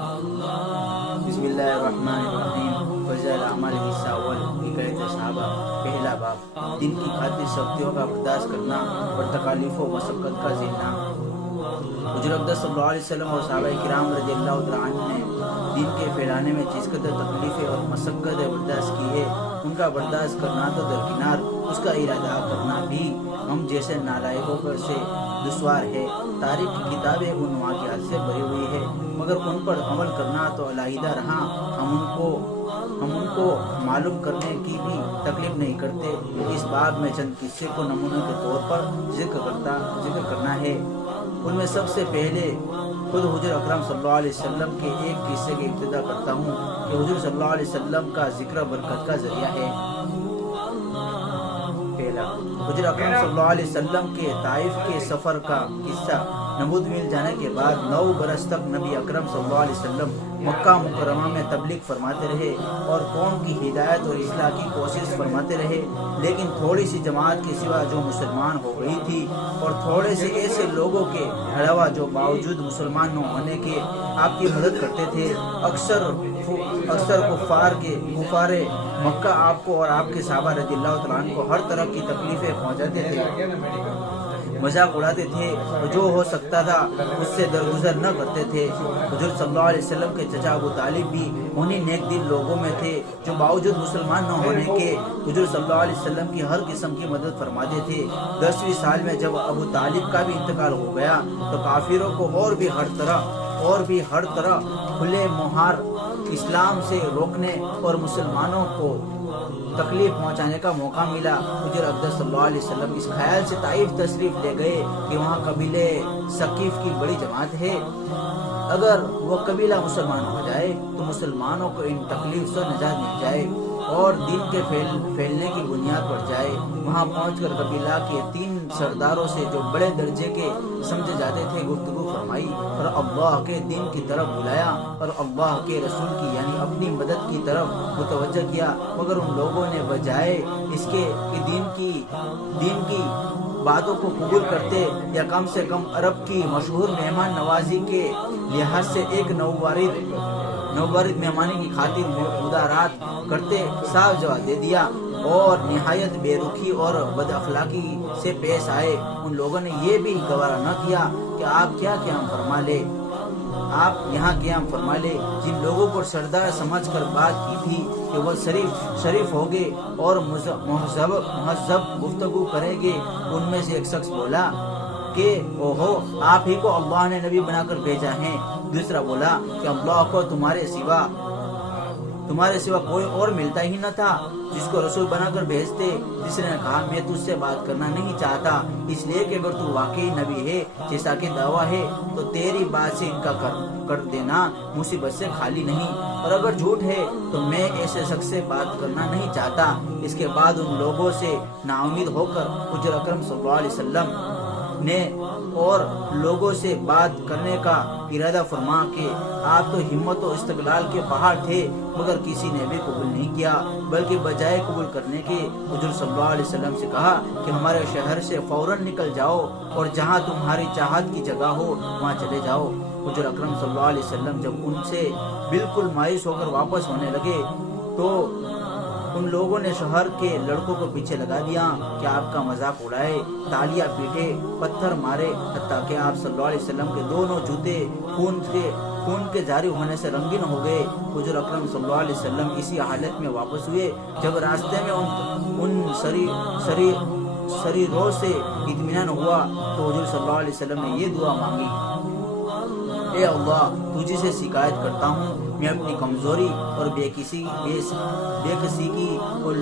بسم اللہ الرحمن الرحیم۔ فضل اعمال حصہ اول، حکایت صحابہ۔ پہلا باب، دین کی خاطر سختیوں کا برداشت کرنا اور تکالیف و مشقت کا جھیلنا۔ حضور اقدس صلی اللہ علیہ وسلم اور صحابہ کرام رضی اللہ تعالیٰ عنہ نے دین کے پھیلانے میں جس قدر تکلیفیں اور مشقتیں برداشت کی ہے، ان کا برداشت کرنا تو درکنار، اس کا ارادہ کرنا بھی ہم جیسے نالائقوں سے دشوار ہے۔ تاریخ کی کتابیں ان واقعات سے بھری ہوئی ہے، مگر ان پر عمل کرنا تو علیحدہ رہا۔ ہم ان کو معلوم کرنے کی بھی تکلیف نہیں کرتے۔ اس باب میں چند قصے کو نمونے کے طور پر ذکر کرنا ہے۔ ان میں سب سے پہلے خود حضور اکرم صلی اللہ علیہ وسلم کے ایک قصے کی ابتدا کرتا ہوں کہ حضور صلی اللہ علیہ وسلم کا ذکر برکت کا ذریعہ ہے۔ پہلا، حضور اکرم صلی اللہ علیہ وسلم کے طائف کے سفر کا قصہ۔ نبوت مل جانے کے بعد 9 برس تک نبی اکرم صلی اللہ علیہ وسلم مکہ مکرمہ میں تبلیغ فرماتے رہے اور قوم کی ہدایت اور اصلاح کی کوشش فرماتے رہے، لیکن تھوڑی سی جماعت کے سوا جو مسلمان ہو گئی تھی اور تھوڑے سے ایسے لوگوں کے علاوہ جو باوجود مسلمان نہ ہونے کے آپ کی مدد کرتے تھے، اکثر کفار مکہ آپ کو اور آپ کے صحابہ رضی اللہ تعالیٰ عنہ کو ہر طرح کی تکلیفیں پہنچاتے تھے، مذاق اڑاتے تھے اور جو ہو سکتا تھا اس سے درگزر نہ کرتے تھے۔ حضور صلی اللہ علیہ وسلم کے چچا ابو طالب بھی انہی نیک دل لوگوں میں تھے جو باوجود مسلمان نہ ہونے کے حضور صلی اللہ علیہ وسلم کی ہر قسم کی مدد فرماتے تھے۔ 10ویں سال میں جب ابو طالب کا بھی انتقال ہو گیا تو کافروں کو اور بھی ہر طرح کھلے مہار اسلام سے روکنے اور مسلمانوں کو تکلیف پہنچانے کا موقع ملا۔ حضور اقدس صلی اللہ علیہ وسلم اس خیال سے طائف تشریف لے گئے کہ وہاں قبیلے ثقیف کی بڑی جماعت ہے، اگر وہ قبیلہ مسلمان ہو جائے تو مسلمانوں کو ان تکلیف سے نجات مل جائے اور دین کے پھیلنے کی بنیاد پڑ جائے۔ وہاں پہنچ کر قبیلہ کے 3 سرداروں سے جو بڑے درجے کے سمجھے جاتے تھے گفتگو فرمائی اور اللہ کے دین کی طرف بلایا اور اللہ کے رسول کی یعنی اپنی مدد کی طرف متوجہ کیا، مگر ان لوگوں نے بجائے اس کے کہ دین کی باتوں کو قبول کرتے یا کم سے کم عرب کی مشہور مہمان نوازی کے لحاظ سے ایک نوبرد مہمانی کی خاطر مدارات کرتے، صاف جواب دے دیا اور نہایت بے رخی اور بد اخلاقی سے پیش آئے۔ ان لوگوں نے یہ بھی گوارا نہ کیا کہ آپ یہاں قیام فرما لے۔ جن لوگوں کو سردار سمجھ کر بات کی تھی کہ وہ شریف ہوگے اور مہذب گفتگو کریں گے، ان میں سے ایک شخص بولا کہ اوہو، آپ ہی کو اللہ نے نبی بنا کر بھیجا ہے۔ دوسرا بولا کہ اللہ کو تمہارے سوا کوئی اور ملتا ہی نہ تھا جس کو رسول بنا کر بھیجتے۔ تیسرے نے کہا میں تجھ سے بات کرنا نہیں چاہتا، اس لیے کہ اگر تو واقعی نبی ہے جیسا کہ دعویٰ ہے تو تیری بات سے انکار کر دینا مصیبت سے خالی نہیں، اور اگر جھوٹ ہے تو میں ایسے شخص سے بات کرنا نہیں چاہتا۔ اس کے بعد ان لوگوں سے نا امید ہو کر حضور اکرم صلی اللہ علیہ وسلم نے اور لوگوں سے بات کرنے کا ارادہ فرما کہ آپ تو ہمت و استقلال کے پہاڑ تھے، مگر کسی نے بھی قبول نہیں کیا، بلکہ بجائے قبول کرنے کے حضور صلی اللہ علیہ وسلم سے کہا کہ ہمارے شہر سے فوراً نکل جاؤ اور جہاں تمہاری چاہت کی جگہ ہو وہاں چلے جاؤ۔ حضور اکرم صلی اللہ علیہ وسلم جب ان سے بالکل مایوس ہو کر واپس ہونے لگے تو ان لوگوں نے شہر کے لڑکوں کو پیچھے لگا دیا کہ آپ کا مذاق اڑائے، تالیاں پیٹے، پتھر مارے، حتیٰ کہ آپ صلی اللہ علیہ وسلم کے دونوں جوتے خون کے جاری ہونے سے رنگین ہو گئے۔ حضور اکرم صلی اللہ علیہ وسلم اسی حالت میں واپس ہوئے۔ جب راستے میں ان سریروں سے اطمینان ہوا تو حضور صلی اللہ علیہ وسلم نے یہ دعا مانگی، اے اللہ، تجھ سے شکایت کرتا ہوں، میں اپنی کمزوری اور بے کسی کی اور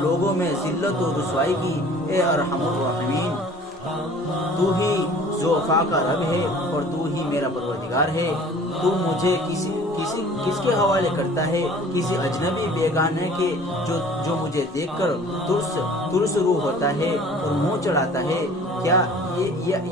لوگوں میں ذلت و رسوائی کی، اے ارحم الراحمین، تو ہی ضعفاء کا رب ہے اور تو ہی میرا پروردگار ہے۔ تو مجھے کس کے حوالے کرتا ہے؟ کسی اجنبی بیگانے کے جو مجھے دیکھ کر ترس روح ہوتا ہے اور منہ چڑھاتا ہے؟ کیا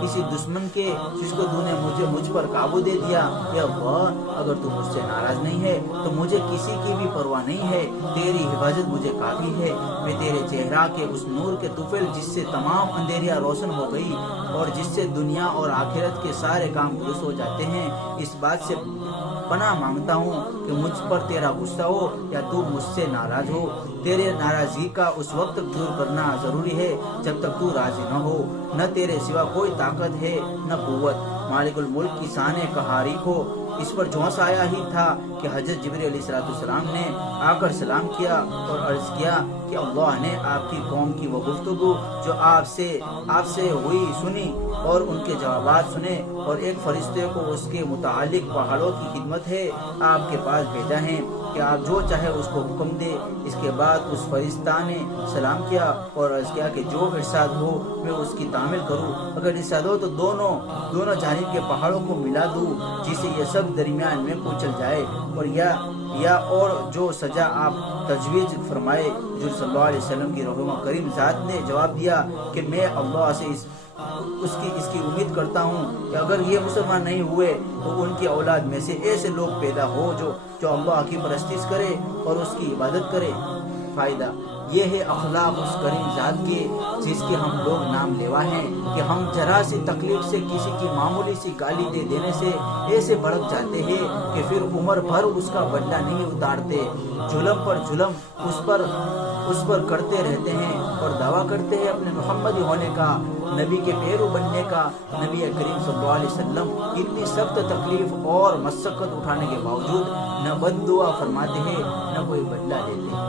کسی دشمن کے جس کو تو نے مجھ پر قابو دے دیا. یا اللہ اگر تو مجھ سے ناراض نہیں ہے تو مجھے کسی کی بھی پرواہ نہیں ہے, تیری حفاظت مجھے کافی ہے. میں تیرے چہرہ کے اس نور کے طفل جس سے تمام اندھیریاں روشن ہو گئی اور جس سے دنیا اور آخرت کے سارے کام درست ہو جاتے ہیں, اس بات سے پناہ مانگتا ہوں کہ مجھ پر تیرا غصہ ہو یا تو مجھ سے ناراض ہو. تیرے ناراضگی کا اس وقت دور کرنا ضروری ہے جب تک تو راضی نہ ہو. نہ تیرے سوا کوئی طاقت ہے نہ قوت. مالک الملک کی شان قہاری کو اس پر جوش آیا ہی تھا کہ حضرت جبریل علیہ السلام نے آ کر سلام کیا اور عرض کیا کہ اللہ نے آپ کی قوم کی وہ گفتگو جو آپ سے ہوئی سنی اور ان کے جوابات سنے, اور ایک فرشتے کو اس کے متعلق پہاڑوں کی خدمت ہے آپ کے پاس بھیجا ہے کہ آپ جو چاہے اس کو حکم دے. اس کے بعد اس فرشتہ نے سلام کیا اور عرض کیا کہ جو ارشاد ہو میں اس کی تعمیل کروں. اگر ارشاد ہو تو دونوں جانب کے پہاڑوں کو ملا دوں جسے یہ سب درمیان میں کچل جائے, اور جو سزا آپ تجویز فرمائے. جو صلی اللہ علیہ وسلم کی رحمہ کریم ذات نے جواب دیا کہ میں اللہ سے اس کی امید کرتا ہوں کہ اگر یہ مسلمان نہیں ہوئے تو ان کی اولاد میں سے ایسے لوگ پیدا ہو جو اللہ کی پرستش کرے اور اس کی عبادت کرے. فائدہ یہ ہے اخلاق اس کریم ذات کے جس کے ہم لوگ نام لیوا ہیں کہ ہم ذرا سی تکلیف سے کسی کی معمولی سی گالی دے دینے سے ایسے بھڑک جاتے ہیں کہ پھر عمر بھر اس کا بدلہ نہیں اتارتے. ظلم پر ظلم اس پر کرتے رہتے ہیں اور دعویٰ کرتے ہیں اپنے محمدی ہونے کا, نبی کے پیرو بننے کا. نبی کریم صلی اللہ علیہ وسلم اتنی سخت تکلیف اور مشقت اٹھانے کے باوجود نہ بد دعا فرماتے ہیں نہ کوئی بدلہ لیتے ہیں.